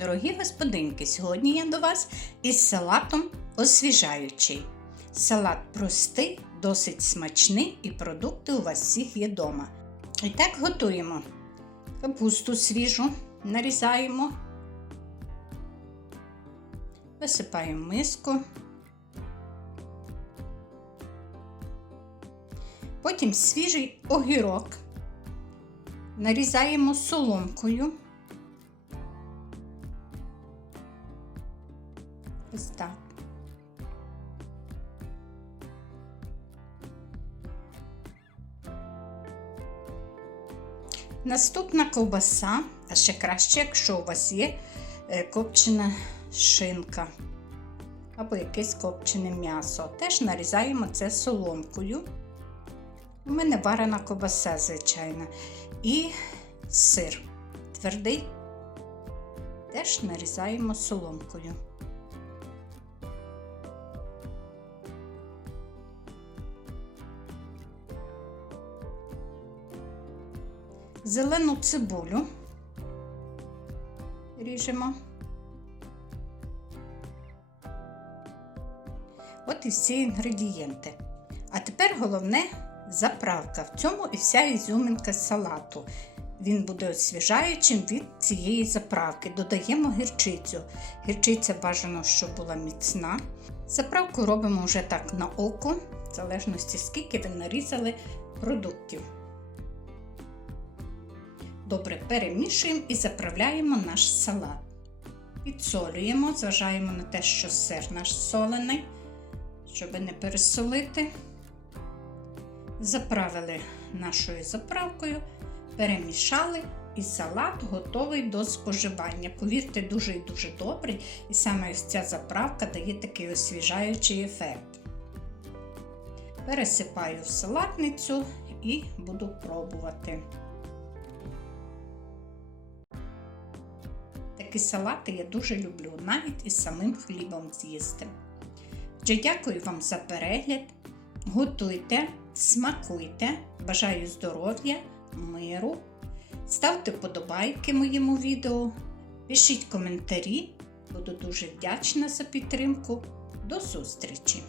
Дорогі господинки, сьогодні я до вас із салатом освіжаючий. Салат простий, досить смачний і продукти у вас всіх є вдома. І так готуємо. Капусту свіжу нарізаємо, висипаємо миску. Потім свіжий огірок нарізаємо соломкою. Ось так. Наступна ковбаса, а ще краще, якщо у вас є е, копчена шинка або якесь копчене м'ясо. Теж нарізаємо це соломкою. У мене варена ковбаса, звичайно. І сир твердий, теж нарізаємо соломкою. Зелену цибулю ріжемо. От і всі інгредієнти. А тепер головне заправка. В цьому і вся ізюминка салату. Він буде освіжаючим від цієї заправки. Додаємо гірчицю. Гірчиця бажано, щоб була міцна. Заправку робимо вже так на око, в залежності, скільки ви нарізали продуктів. Добре перемішуємо і заправляємо наш салат. Підсолюємо, зважаємо на те, що сир наш солений, щоб не пересолити. Заправили нашою заправкою, перемішали і салат готовий до споживання. Повірте, дуже і дуже добрий. І саме ось ця заправка дає такий освіжаючий ефект. Пересипаю в салатницю і буду пробувати. Такі салати я дуже люблю, навіть із самим хлібом з'їсти. Отже, дякую вам за перегляд. Готуйте, смакуйте, бажаю здоров'я, миру. Ставте подобайки моєму відео, пишіть коментарі. Буду дуже вдячна за підтримку. До зустрічі!